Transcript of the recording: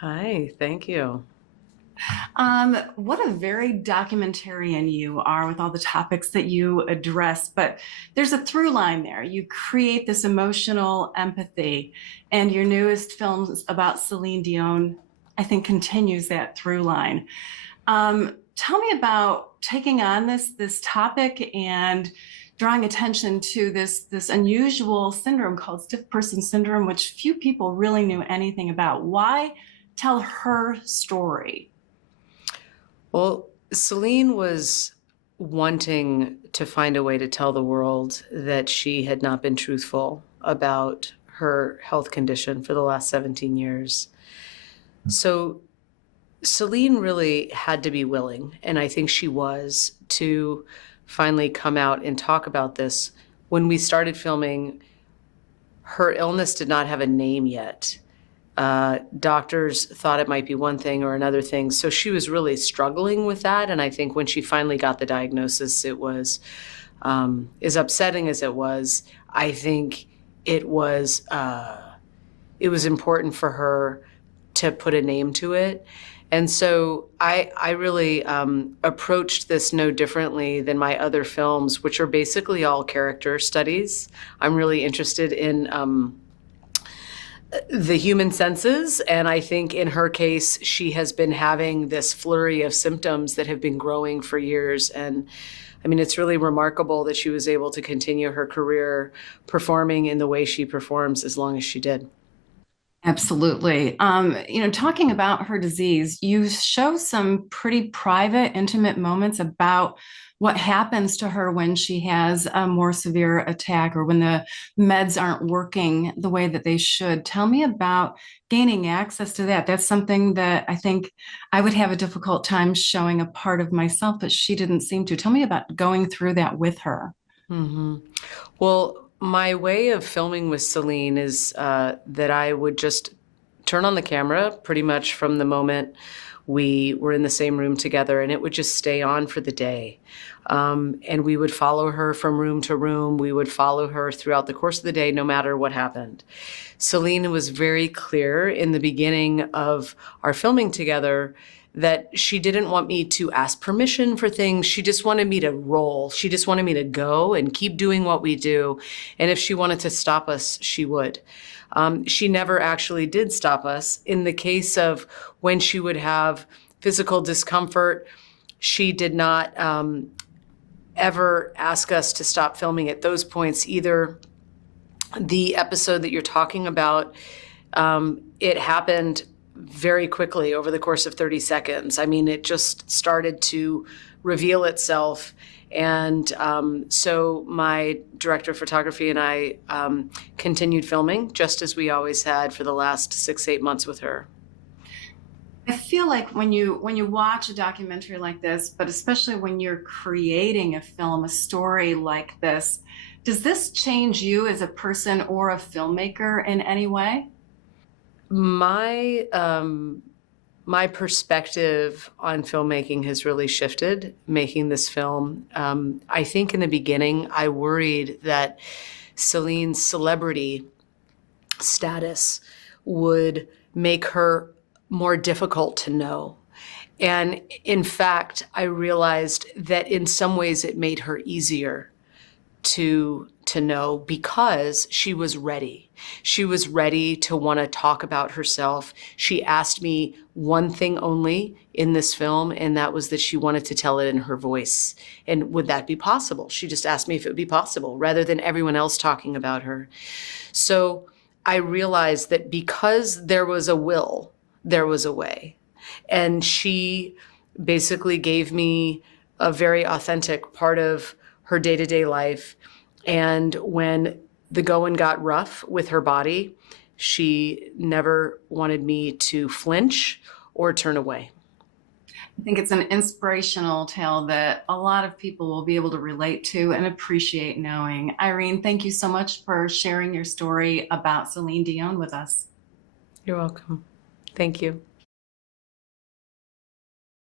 Hi, thank you. What a very documentarian you are with all the topics that you address, but there's a through line there. You create this emotional empathy, and your newest films about Celine Dion, I think, continues that through line. Tell me about taking on this topic and drawing attention to this unusual syndrome called stiff person syndrome, which few people really knew anything about. Why tell her story? Well, Celine was wanting to find a way to tell the world that she had not been truthful about her health condition for the last 17 years. So Celine really had to be willing, and I think she was, to finally come out and talk about this. When we started filming, her illness did not have a name yet. Doctors thought it might be one thing or another thing. So she was really struggling with that. And I think when she finally got the diagnosis, it was as upsetting as it was. I think it was it was important for her to put a name to it. And so I really approached this no differently than my other films, which are basically all character studies. I'm really interested in the human senses. And I think in her case, she has been having this flurry of symptoms that have been growing for years. And I mean, it's really remarkable that she was able to continue her career performing in the way she performs as long as she did. Absolutely. Talking about her disease, you show some pretty private, intimate moments about what happens to her when she has a more severe attack or when the meds aren't working the way that they should. Tell me about gaining access to that. That's something that I think I would have a difficult time showing a part of myself, but she didn't seem to. Tell me about going through that with her. Hmm. Well, my way of filming with Celine is that I would just turn on the camera pretty much from the moment we were in the same room together, and it would just stay on for the day. And we would follow her from room to room. We would follow her throughout the course of the day, no matter what happened. Celine was very clear in the beginning of our filming together that she didn't want me to ask permission for things. She just wanted me to roll. She just wanted me to go and keep doing what we do. And if she wanted to stop us, she would. She never actually did stop us. In the case of when she would have physical discomfort, she did not ever ask us to stop filming at those points either. The episode that you're talking about, it happened very quickly over the course of 30 seconds. I mean, it just started to reveal itself. And so my director of photography and I continued filming just as we always had for the last 6, 8 months with her. I feel like when you watch a documentary like this, but especially when you're creating a film, a story like this, does this change you as a person or a filmmaker in any way? My my perspective on filmmaking has really shifted making this film. I think in the beginning, I worried that Celine's celebrity status would make her more difficult to know. And in fact, I realized that in some ways it made her easier to know because she was ready. She was ready to want to talk about herself. She asked me one thing only in this film, and that was that she wanted to tell it in her voice. And would that be possible? She just asked me if it would be possible rather than everyone else talking about her. So I realized that because there was a will, there was a way. And she basically gave me a very authentic part of her day-to-day life. And when the going got rough with her body, she never wanted me to flinch or turn away. I think it's an inspirational tale that a lot of people will be able to relate to and appreciate knowing. Irene, thank you so much for sharing your story about Celine Dion with us. You're welcome. Thank you.